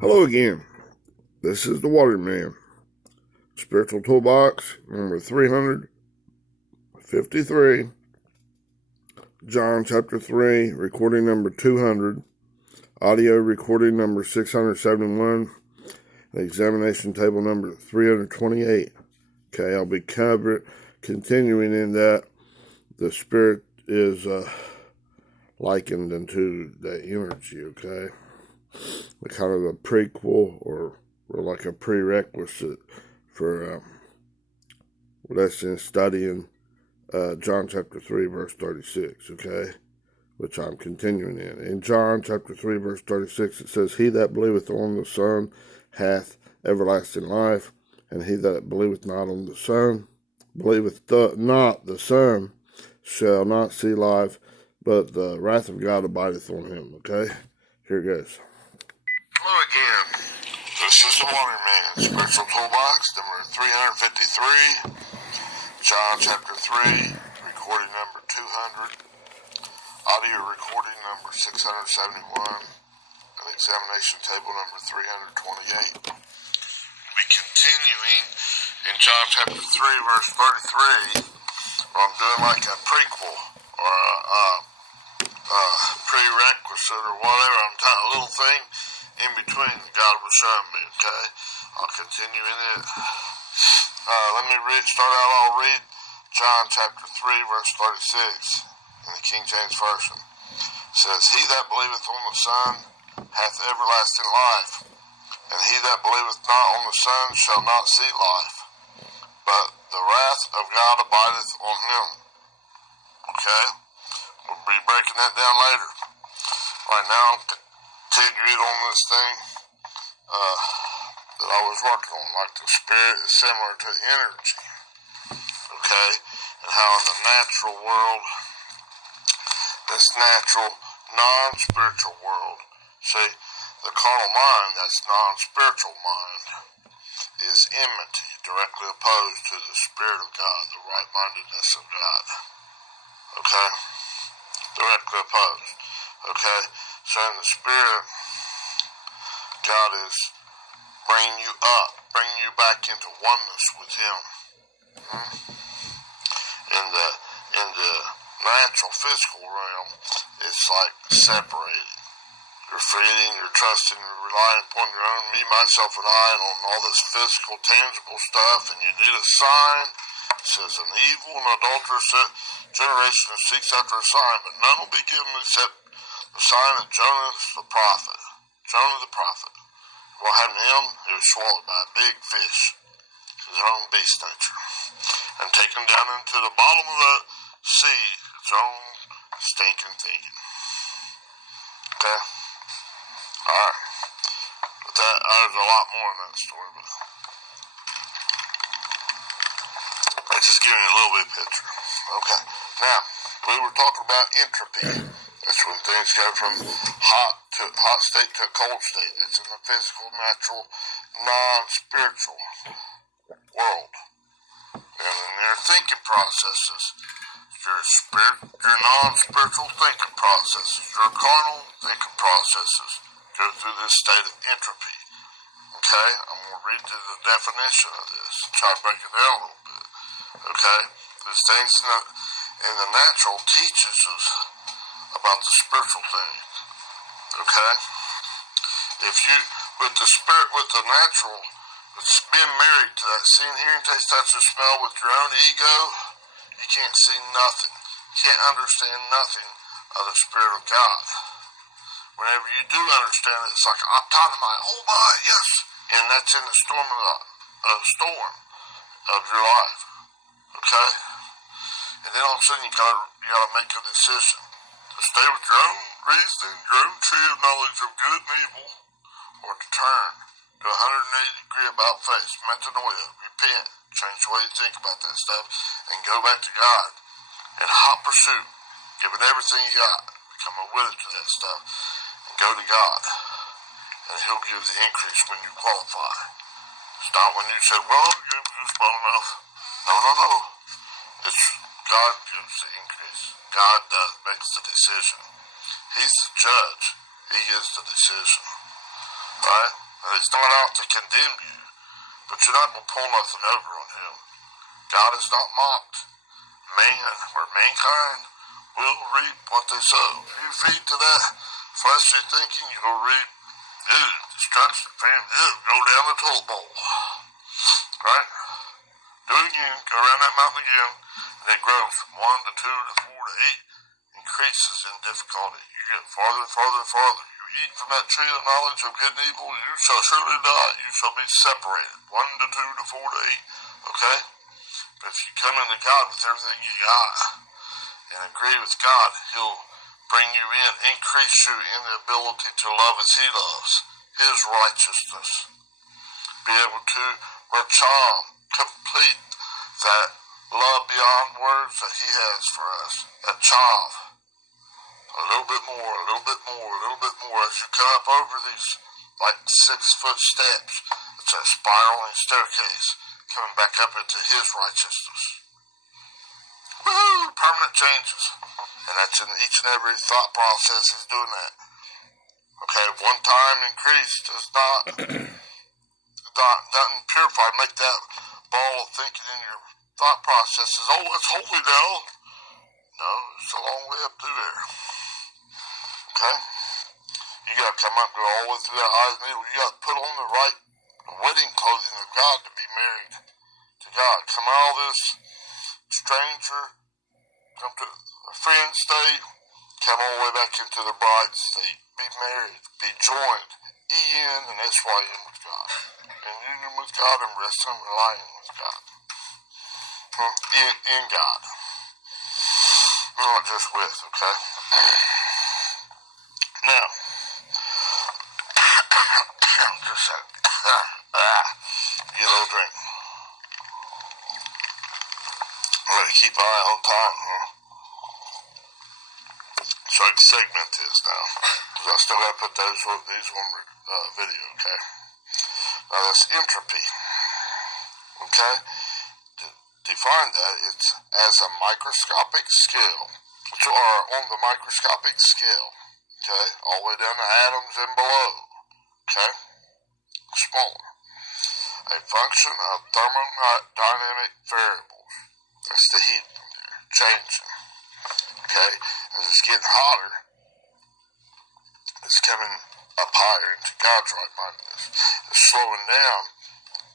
Hello again. This is the Waterman. Spiritual Toolbox number 353. John chapter 3, recording number 200. Audio recording number 671. Examination table number 328. Okay, I'll be continuing in that. The spirit is likened unto the energy, okay? Kind of a prequel or like a prerequisite for lesson studying John chapter 3 verse 36, okay, which I'm continuing in. In John chapter 3 verse 36 it says, "He that believeth on the Son hath everlasting life, and he that believeth not on the Son, not the Son, shall not see life, but the wrath of God abideth on him." Okay, here it goes. Hello again. This is the Waterman, Spiritual Toolbox, number 353, John chapter 3, recording number 200, audio recording number 671, and examination table number 328. We'll be continuing in John chapter 3, verse 33, where I'm doing like a prequel or a prerequisite or whatever. I'm tying a little thing in between that God was showing me, okay? I'll continue in it. Let me start out. I'll read John chapter 3, verse 36 in the King James Version. It says, "He that believeth on the Son hath everlasting life, and he that believeth not on the Son shall not see life, but the wrath of God abideth on him." Okay? We'll be breaking that down later. Right now, I'm continuing on this thing that I was working on, like the spirit is similar to energy, okay, and how in the natural world, this natural non-spiritual world, see, the carnal mind, that's non-spiritual mind, is enmity, directly opposed to the Spirit of God, the right-mindedness of God, okay, directly opposed, okay. So in the Spirit, God is bringing you up, bringing you back into oneness with Him. In the natural, physical realm, it's like separated. You're feeding, you're trusting, you're relying upon your own me, myself, and I, and on all this physical, tangible stuff, and you need a sign. It says, "An evil and adulterous generation seeks after a sign, but none will be given except the sign of Jonah the prophet." Jonah the prophet. What happened to him? He was swallowed by a big fish, his own beast nature, and taken down into the bottom of the sea, its own stinking thinking. Okay? Alright. But there's a lot more in that story, but I'm just giving you a little bit of picture. Okay. Now, we were talking about entropy. That's when things go from hot state to a cold state. It's in the physical, natural, non-spiritual world. And in their thinking processes, your non-spiritual thinking processes, your carnal thinking processes go through this state of entropy. Okay? I'm going to read you the definition of this. Try to break it down a little bit. Okay? These things in the natural teaches us about the spiritual thing. Okay? If you, with the spirit, with the natural, it's being married to that seeing, hearing, taste, touch, and smell with your own ego, you can't see nothing. You can't understand nothing of the Spirit of God. Whenever you do understand it, it's like autonomy. Oh my, yes. And that's in the storm of your life. Okay? And then all of a sudden you gotta make a decision to stay with your own reasoning, your own tree of knowledge of good and evil, or to turn to 180-degree about face, metanoia, repent, change the way you think about that stuff, and go back to God in hot pursuit, giving everything you got, become a widow to that stuff, and go to God, and He'll give the increase when you qualify. It's not when you said, "Well, you're just well enough." No. It's God gives the increase. God makes the decision. He's the judge. He gives the decision. Right? He's not out to condemn you, but you're not going to pull nothing over on him. God is not mocked. Man, or mankind, will reap what they sow. If you feed to that fleshly thinking, you'll reap destruction, famine, go down the toilet bowl. Right? Do it again, go around that mountain again, and it grows from 1 to 2 to 4 to 8, increases in difficulty. You get farther and farther and farther. You eat from that tree of knowledge of good and evil, you shall surely die. You shall be separated. 1 to 2 to 4 to 8. Okay? But if you come into God with everything you got and agree with God, He'll bring you in, increase you in the ability to love as He loves, His righteousness. Be able to complete that love beyond words that He has for us. That child. A little bit more, a little bit more, a little bit more. As you come up over these like 6-foot steps, it's a spiraling staircase coming back up into His righteousness. Woo! Permanent changes. And that's in each and every thought process is doing that. Okay, one time increase does not doesn't purify, make that ball of thinking in your thought processes, oh, it's holy now. No, it's a long way up through there. Okay? You gotta come up and go all the way through that eye of the needle. You gotta put on the right wedding clothing of God to be married to God. Come out of this stranger, come to a friend state, come all the way back into the bride state. Be married, be joined, E-N and S-Y-N with God. In union with God and resting and relying with God. In God. Not just with, okay? Now, just a second. Get a little drink. I'm going to keep an eye on time here. So I can segment this now. Because I still got to put these on video, okay? Now that's entropy. Okay? Define that, it's as a microscopic scale. You are on the microscopic scale. Okay? All the way down to atoms and below. Okay? Smaller. A function of thermodynamic variables. That's the heat in there. Changing. Okay? As it's getting hotter, it's coming up higher into God's right-mindedness. It's slowing down.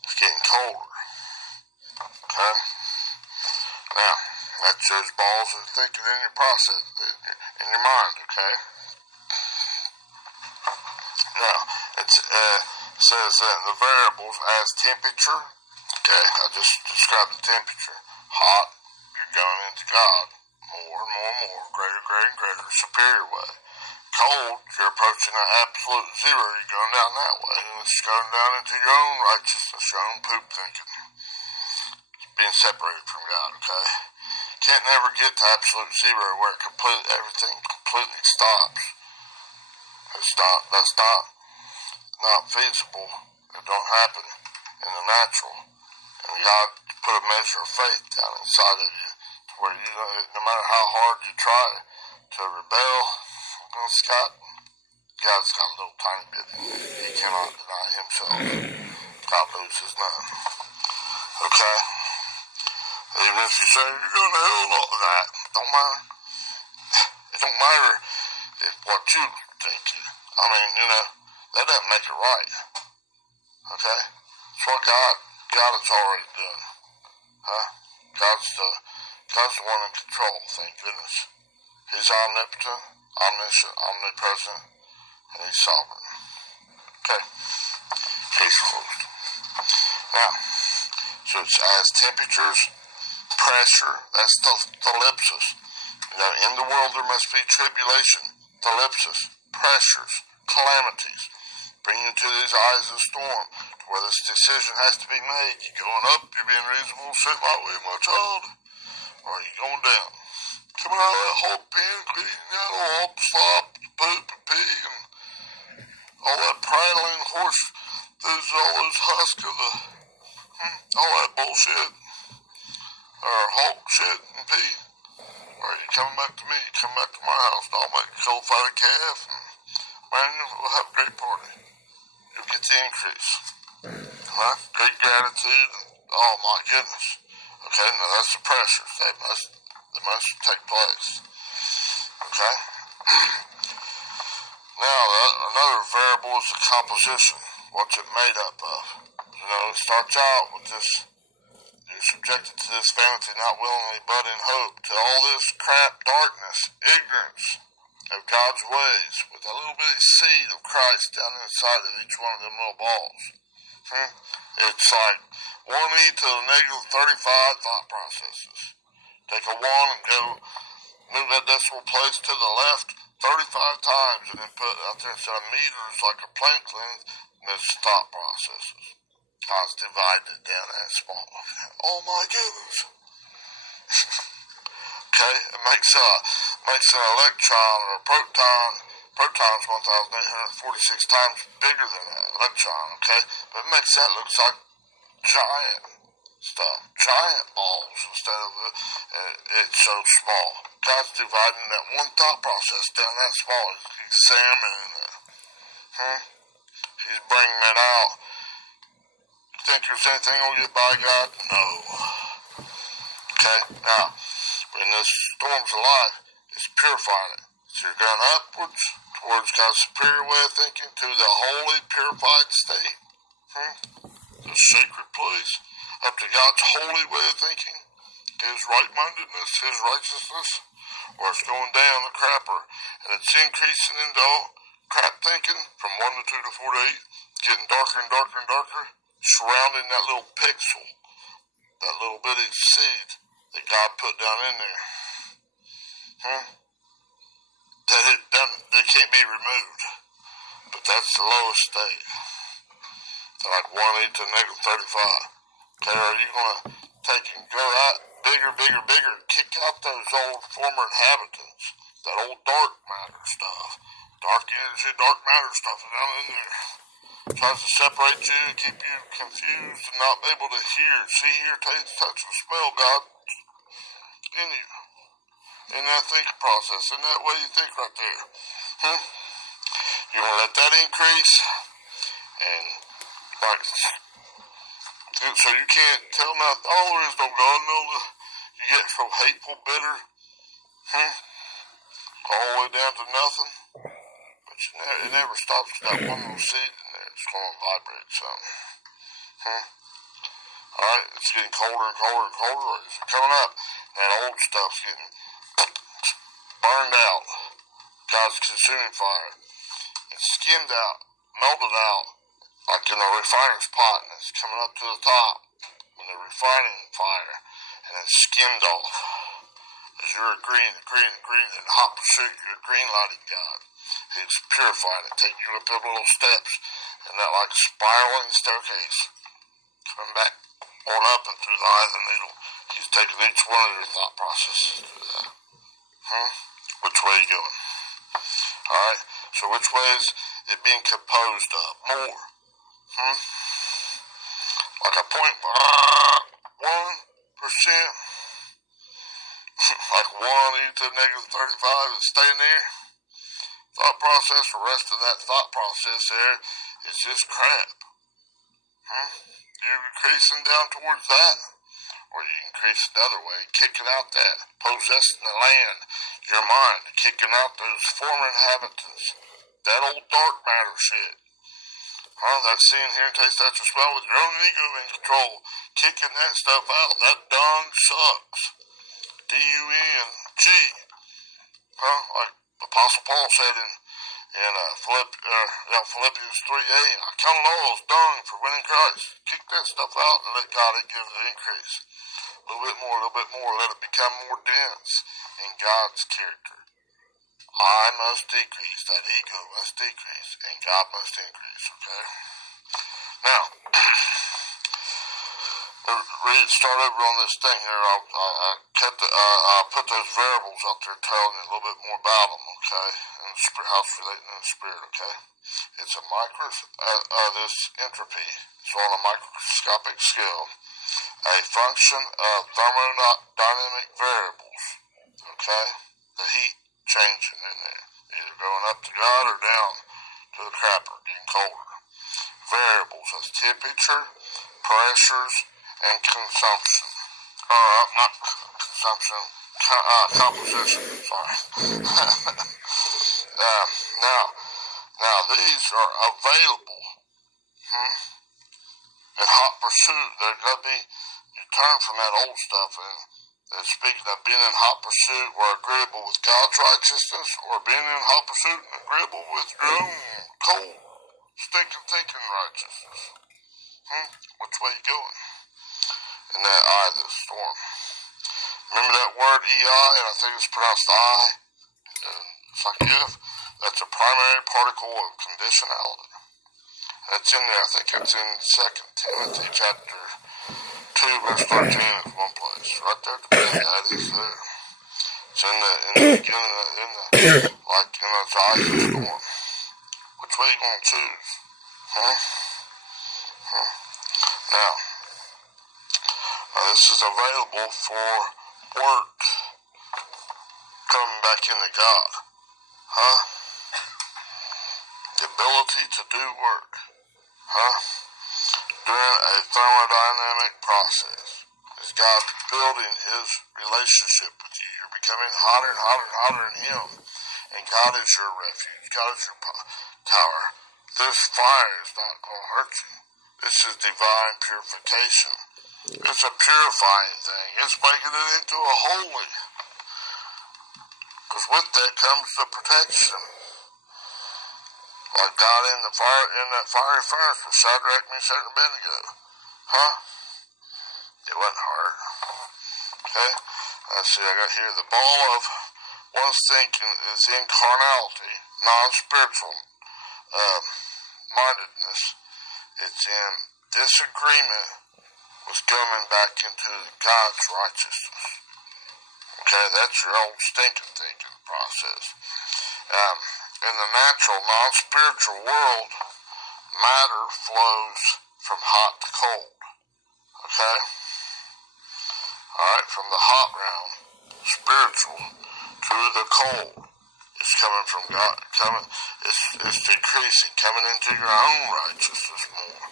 It's getting colder. Okay? Now, that's those balls of thinking in your process, in your mind, okay? Now, it says that the variables as temperature, okay, I just described the temperature. Hot, you're going into God. More and more and more, greater, greater and greater, superior way. Cold, you're approaching an absolute zero, you're going down that way, and it's going down into your own righteousness, your own poop thinking. Being separated from God, okay? Can't never get to absolute zero where everything completely stops. That's not feasible. It don't happen in the natural. And God put a measure of faith down inside of you to where you know, no matter how hard you try to rebel against God, God's got a little tiny bit in you. He cannot deny Himself. God loses none. Okay? Even if you say you're going to hell, all of that, don't matter. It don't matter what you think. I mean, you know, that doesn't make it right. Okay? It's what God has already done. Huh? God's the one in control, thank goodness. He's omnipotent, omniscient, omnipresent, and He's sovereign. Okay? Case closed. Now, so it's as temperatures, pressure, that's the ellipsis. You know, in the world there must be tribulation, the ellipsis, pressures, calamities. Bring you to these eyes of storm, to where this decision has to be made. You going up, you're being reasonable, sit my way, my child, or are you going down? Coming out of that hog pen, cleaning out all the slop, poop, and pee, and all that prattling horse, all those husks of all that bullshit, or hog shit and pee. Or are you coming back to me? Come back to my house, and I'll make a cold-fighted calf, and man, we'll have a great party. you'll get the increase. Huh? Great gratitude. Oh my goodness. Okay, now that's the pressures. They must take place. Okay? Now, another variable is the composition. What's it made up of? It starts out with this. You're subjected to this vanity, not willingly, but in hope, to all this crap, darkness, ignorance of God's ways, with a little bitty seed of Christ down inside of each one of them little balls. It's like 1e to the negative 35 thought processes. Take a 1 and go move that decimal place to the left 35 times and then put out there instead of meters like a plank length, it's thought processes. God's divided it down that small. Oh my goodness. Okay, it makes an electron or a proton. Proton's 1,846 times bigger than an electron, okay? But it makes that look like giant stuff, giant balls instead of it's so small. God's dividing that one thought process down that small. He's examining it. He's bringing it out. You think there's anything on you by God? No. Okay, now, in this storms of life, it's purifying it. So you're going upwards towards God's superior way of thinking to the holy, purified state. The sacred place. Up to God's holy way of thinking. His right-mindedness, His righteousness. Or it's going down the crapper. And it's increasing into all crap thinking from 1 to 2 to 4 to 8. Getting darker and darker and darker. Surrounding that little pixel. That little bitty seed that God put down in there. That can't be removed. But that's the lowest state. Like 1e to negative 35. Okay, are you going to take and go out bigger, bigger, bigger, kick out those old former inhabitants, that old dark matter stuff, dark energy, dark matter stuff is down in there. Tries to separate you, keep you confused, and not able to hear, see, hear, taste, touch, and smell God in you. In that thinking process, in that way you think right there. You're going to let that increase, and like, so you can't tell nothing. Oh, there is no God, no. You get so hateful, bitter, all the way down to nothing. But it never stops with that one little seed in there. It's going to vibrate something. Alright, it's getting colder and colder and colder. It's coming up. That old stuff's getting burned out. God's consuming fire. It's skimmed out, melted out, like in a refiner's pot, and it's coming up to the top in the refining fire, and it's skimmed off. As you're agreeing, and hot pursuit, you're green lighting God. He's purifying it, taking you up the little steps, and that like spiraling staircase, coming back on up and through the eye of the needle. He's taking each one of your thought processes through that. Which way are you going? Alright, so which way is it being composed of? More. Like a 0.1%. Like 1e to negative 35 is staying there. Thought process, the rest of that thought process there is just crap. You're increasing down towards that, or you increase the other way, kicking out that, possessing the land, your mind, kicking out those former inhabitants, that old dark matter shit. That seeing, hearing, taste, touch, or smell with your own ego in control, kicking that stuff out. That dung sucks. D-U-N-G. Like Apostle Paul said in Philippians 3:8, I count it all as dung for winning Christ. Kick that stuff out and let God give the increase. A little bit more, let it become more dense in God's character. I must decrease, that ego must decrease, and God must increase, okay? Now, start over on this thing here. I'll put those variables out there telling you a little bit more about them, okay? And how it's relating to the spirit, okay? It's a this entropy is on a microscopic scale, a function of thermodynamic variables, okay? The heat changing in there, either going up to God or down to the crapper, getting colder. variables as temperature, pressures, and consumption. Not consumption, composition, sorry. Now these are available in hot pursuit. They're going to be, you turn from that old stuff and speaking of being in hot pursuit or agreeable with God's righteousness, or being in hot pursuit and agreeable with your own cold, stinking thinking righteousness. Which way you going? In that eye of the storm. Remember that word EI, and I think it's pronounced I? It's like if. That's a primary particle of conditionality. That's in there, I think it's in 2 Timothy chapter 2 verse 13 is one place. Right there at the beginning, that is there. It's in the beginning, like in those eyes of the storm. Which way you gonna choose? Now, this is available for work coming back into God. The ability to do work. During a thermodynamic process. Is God building his relationship with you. You're becoming hotter and hotter and hotter in him. And God is your refuge. God is your tower. This fire is not going to hurt you. This is divine purification. It's a purifying thing. It's making it into a holy. Because with that comes the protection. Like God in that fiery furnace with Shadrach, Meshach, and Abednego. It wasn't hard. Okay? Let's see, I got here. The ball of one's thinking is in carnality, non-spiritual mindedness. It's in disagreement with coming back into God's righteousness. Okay, that's your old stinking thinking process. In the natural, non-spiritual world, matter flows from hot to cold. Okay? Alright, from the hot realm, spiritual, to the cold. It's coming from God. It's decreasing, coming into your own righteousness more.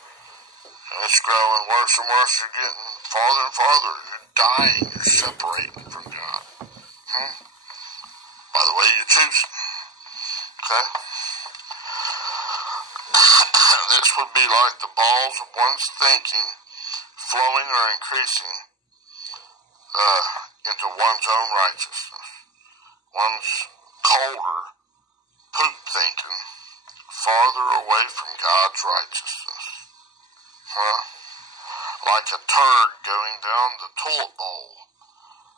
And it's growing worse and worse. You're getting farther and farther. You're dying. You're separating from God. By the way you're choosing. Okay? This would be like the balls of one's thinking flowing or increasing into one's own righteousness. One's colder poop thinking farther away from God's righteousness. Like a turd going down the toilet bowl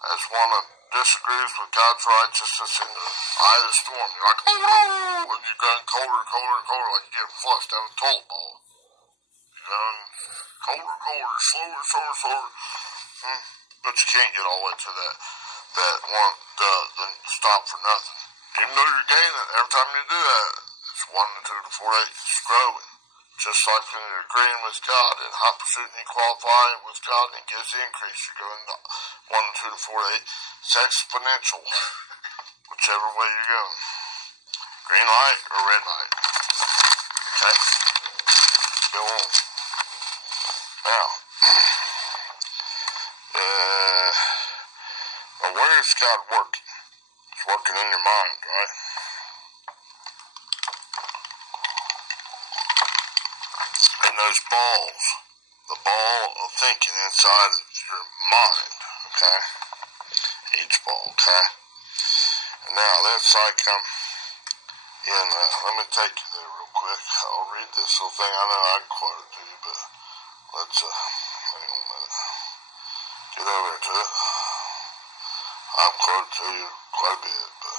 as one disagrees with God's righteousness in the eye of the storm. You're like, oh no! And you're going colder and colder and colder, like you're getting flushed down the toilet bowl. You're going colder and colder, slower and slower and slower. But you can't get all the way to that one, the stop for nothing. Even though you're gaining, every time you do that, it's 1 to 2 to 4 8, it's growing. Just like when you're agreeing with God and hot pursuit and qualifying with God, and it gives the increase. You're going 1 to 2 to 4 to 8. It's exponential, whichever way you're going. Green light or red light. Okay? Go on. Now, where is God working? He's working in your mind, right? And those balls, the ball of thinking inside of your mind, okay? Each ball, okay? And now that's like let me take you there real quick. I'll read this little thing. I know I can quote it to you, but let's hang on a minute. Get over to it. I'll quote it to you quite a bit, but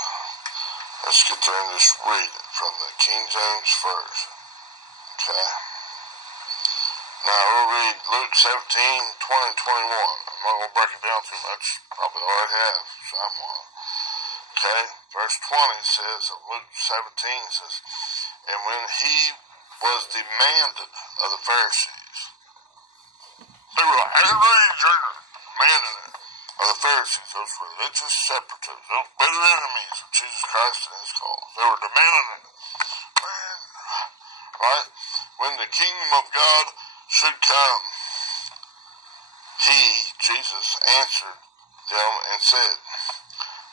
let's get there and just read it from the King James first. Okay? Now we'll read Luke 17, 20, and 21. I'm not going to break it down too much. Probably already have somewhat. Okay? Verse 20 says, of Luke 17 says, and when he was demanded of the Pharisees, they were like, demanding it of the Pharisees, those religious separatists, those bitter enemies of Jesus Christ and his cause. They were demanding it. Man, right? when the kingdom of God should come. He, Jesus, answered them and said,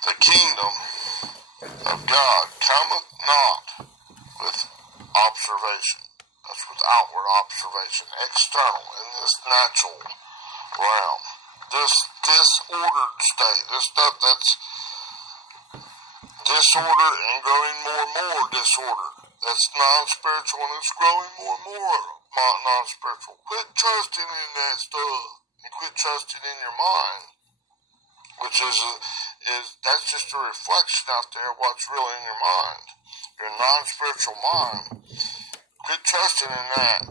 the kingdom of God cometh not with observation. That's with outward observation, external, in this natural realm. This disordered state, this stuff that's disordered and growing more and more disordered. That's non-spiritual and it's growing more and more non-spiritual. Quit trusting in that stuff and quit trusting in your mind, which is that's just a reflection out there of what's really in your mind, your non-spiritual mind. Quit trusting in that.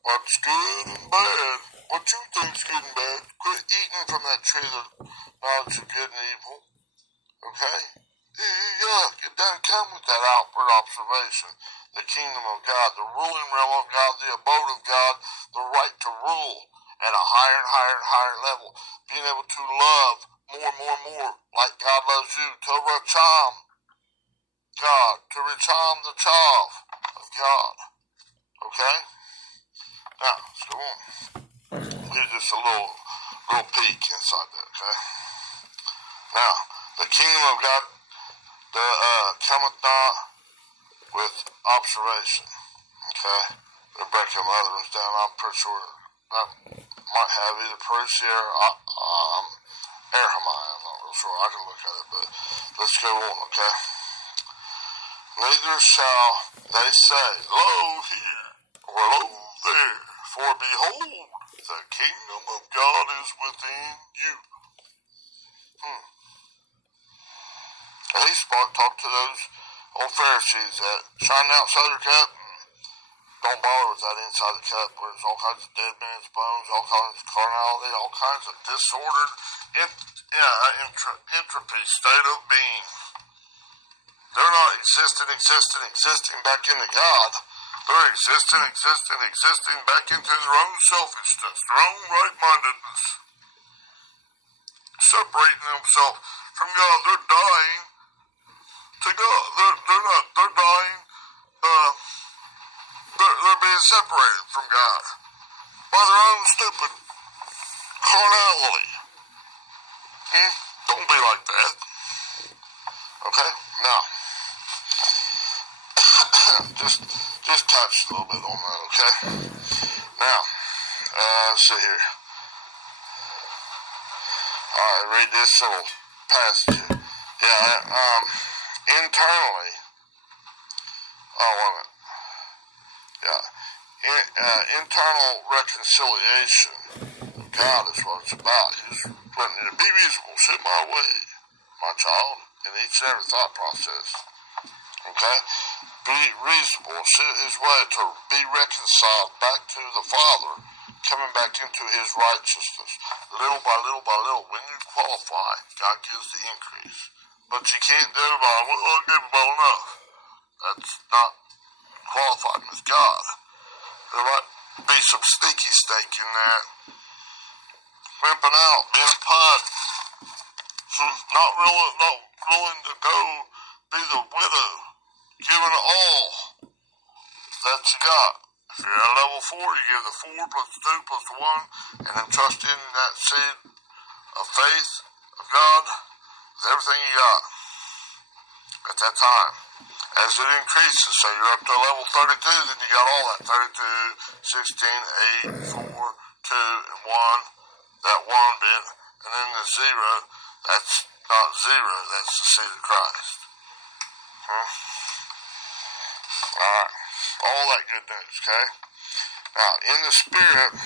What's good and bad, what you think's good and bad. Quit eating from that tree of knowledge of good and evil. Okay? Yuck, it doesn't come with that outward observation. The kingdom of God, the ruling realm of God, the abode of God, the right to rule at a higher and higher and higher level. Being able to love more and more and more like God loves you. To reach God, to reach the child of God. Okay? Now, let's go on. Here's just a little peek inside that, okay? Now, the kingdom of God cometh not with observation. Okay? They're breaking the other ones down. I'm pretty sure that might have either Perusia or Erhamai. I'm not real sure. I can look at it, but let's go on, okay? Neither shall they say, lo here, or lo there, for behold, the kingdom of God is within you. And he talked to those old Pharisees that shine outside their cup and don't bother with that inside the cup where there's all kinds of dead men's bones, all kinds of carnality, all kinds of disordered entropy, state of being. They're not existing back into God. They're existing back into their own selfishness, their own right-mindedness. Separating themselves from God. They're dying to God. They're dying, they're being separated from God by their own stupid carnality. Don't be like that. Okay? Now, just touch a little bit on that, okay? Now, let's see here. Alright, read this little passage. Yeah, internally, internal reconciliation of God is what it's about. He's wanting you to be reasonable, sit my way, my child, in each and every thought process. Okay? Be reasonable, sit his way to be reconciled back to the Father, coming back into his righteousness. Little by little by little, when you qualify, God gives the increase. But you can't do it by, well, I'll give about enough. That's not qualifying with God. There might be some sneaky stake in that. Wimping out, being a pud. Not willing to go be the widow, giving all that you got. If you're at level 4, you give the 4 plus 2 plus 1, and then trust in that seed of faith of God with everything you got at that time. As it increases, so you're up to level 32, then you got all that 32, 16, 8, 4, 2, and 1. That 1 bit, and then the 0, that's not 0, that's the seed of Christ. Alright, all that good news, okay? Now, in the Spirit,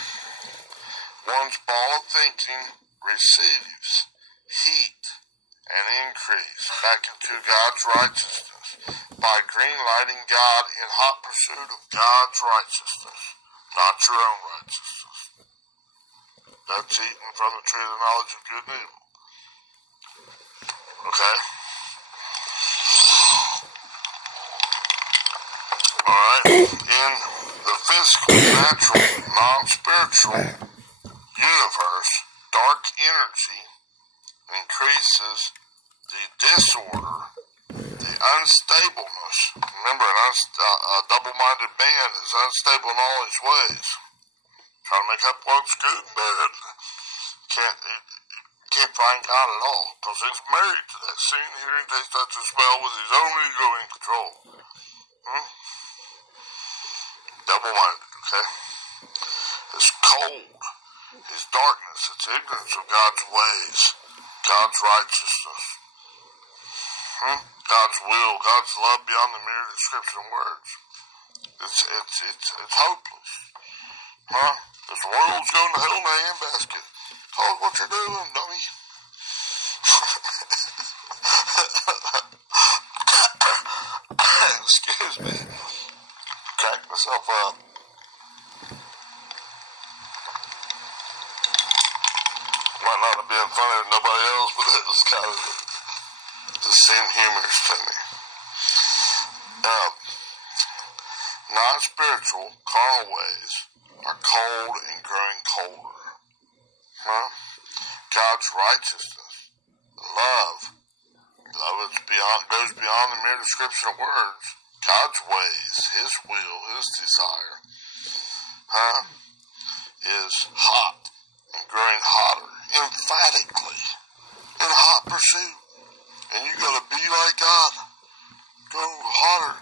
one's ball of thinking receives heat and increase back into God's righteousness by green-lighting God in hot pursuit of God's righteousness, not your own righteousness. That's eating from the tree of the knowledge of good and evil. Okay? Alright? In the physical, natural, non-spiritual universe, dark energy increases the disorder, the unstableness. Remember, a double-minded man is unstable in all his ways. Trying to make up looks good, but can't find God at all, because he's married to that seeing, hearing, taste, touch, and smell with his own ego in control. Double-minded, okay? It's cold. His darkness. It's ignorance of God's ways, God's righteousness, God's will, God's love beyond the mere description of words. It's hopeless. This world's going to hell in a handbasket. Tell us what you're doing, dummy. Excuse me. Crack myself up. Might not have been funny to nobody else, but it was kind of just seemed humorous to me. Non-spiritual, carnal ways are cold and growing colder. God's righteousness, love goes beyond the mere description of words. God's ways, his will, his desire, is hot and growing hotter, emphatically, in hot pursuit. And you gotta be like God. Go hotter.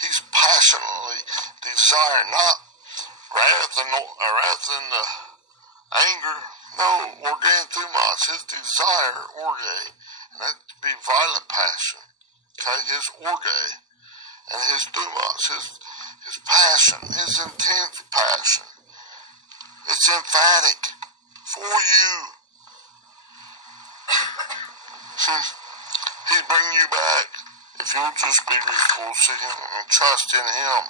He's passionately desiring, not wrath and anger, no, ordained thumos, his desire, orge, and that to be violent passion, okay, his orge, and his thumos, his passion, his intense passion, it's emphatic for you. He'd bring you back if you'll just be restored to him and trust in him.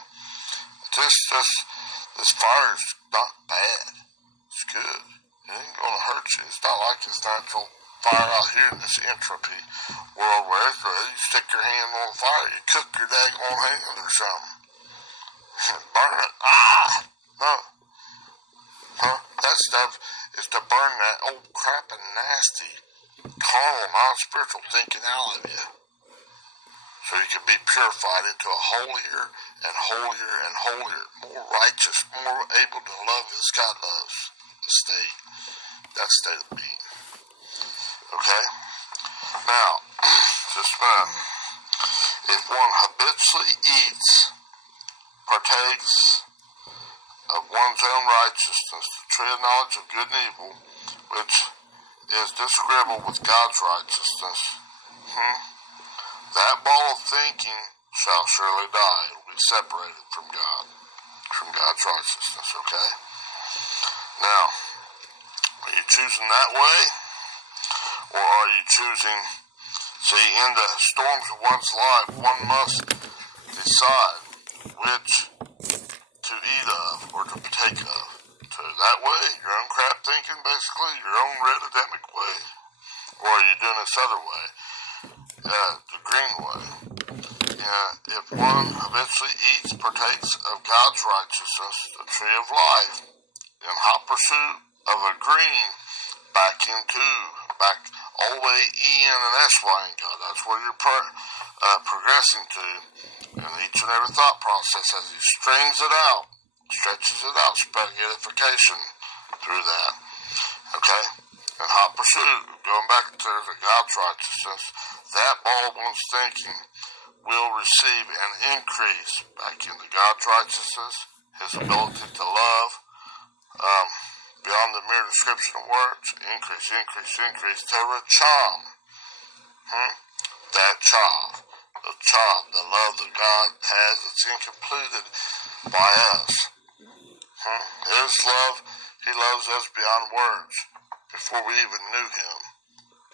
This fire is not bad. It's good. It ain't gonna hurt you. It's not like this natural fire out here in this entropy world where you stick your hand on fire, you cook your daggone hand or something. Burn it. No. That stuff is to burn that old crap and nasty, carnal, non-spiritual thinking out of you. So you can be purified into a holier and holier and holier, more righteous, more able to love as God loves state. That state of being. Okay? Now, if one habitually eats, partakes of one's own righteousness, the tree of knowledge of good and evil, which is disagreeable with God's righteousness, that ball of thinking shall surely die. It will be separated from God, from God's righteousness, okay? Now, are you choosing that way? Or are you choosing, see, in the storms of one's life, one must decide which to eat of or to partake of. So that way, your own crap thinking, basically, your own red Adamic way. Or are you doing this other way? The green way. If one habitually eats, partakes of God's righteousness, the tree of life, in hot pursuit of a green, back all the way E-N and S-Y in God. That's where you're progressing to. And each and every thought process, as he strings it out, stretches it out, spaghettification through that. Okay? In hot pursuit, going back to the God's righteousness, that ball of one's thinking will receive an increase back into God's righteousness, his ability to love, beyond the mere description of words, increase, teracham. That child, the love that God has, it's incompleted by us. His love, he loves us beyond words, before we even knew him,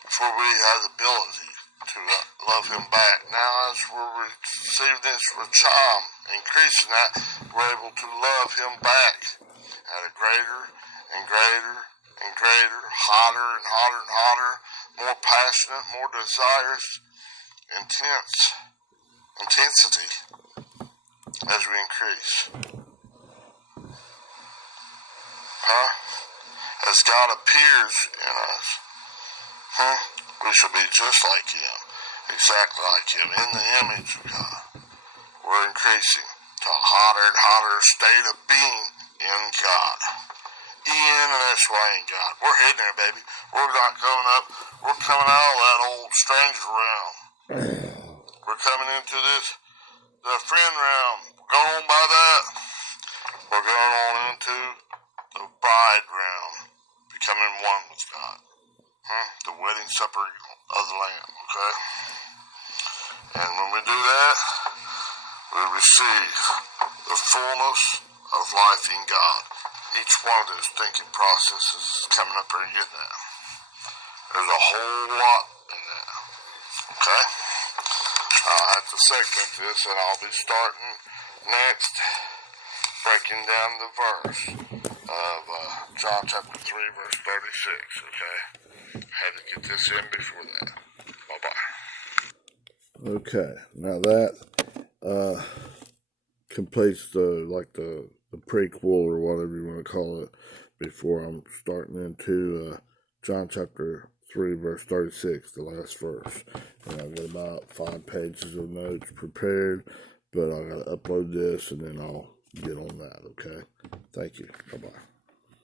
before we had the ability to love him back. Now as we're receiving this racham, increasing that, we're able to love him back at a greater and greater and greater, hotter and hotter and hotter, more passionate, more desirous, intensity as we increase. As God appears in us, we shall be just like him. exactly like him, in the image of God. We're increasing to a hotter and hotter state of being in God. In this way in God. We're heading there, baby. We're not coming up. We're coming out of that old stranger realm. We're coming into the friend realm. We're going on by that. We're going on into the bride realm. Becoming one with God. The wedding supper of the Lamb, okay? And when we do that, we receive the fullness of life in God. Each one of those thinking processes is coming up here and getting that. There's a whole lot in that, okay? I'll have to segment this, and I'll be starting next, breaking down the verse of John chapter 3, verse 36, okay? Had to get this in before that. Bye-bye. Okay, now that completes the prequel or whatever you want to call it before I'm starting into John chapter 3 verse 36, the last verse. And I've got about 5 pages of notes prepared, but I got to upload this and then I'll get on that, okay? Thank you. Bye-bye.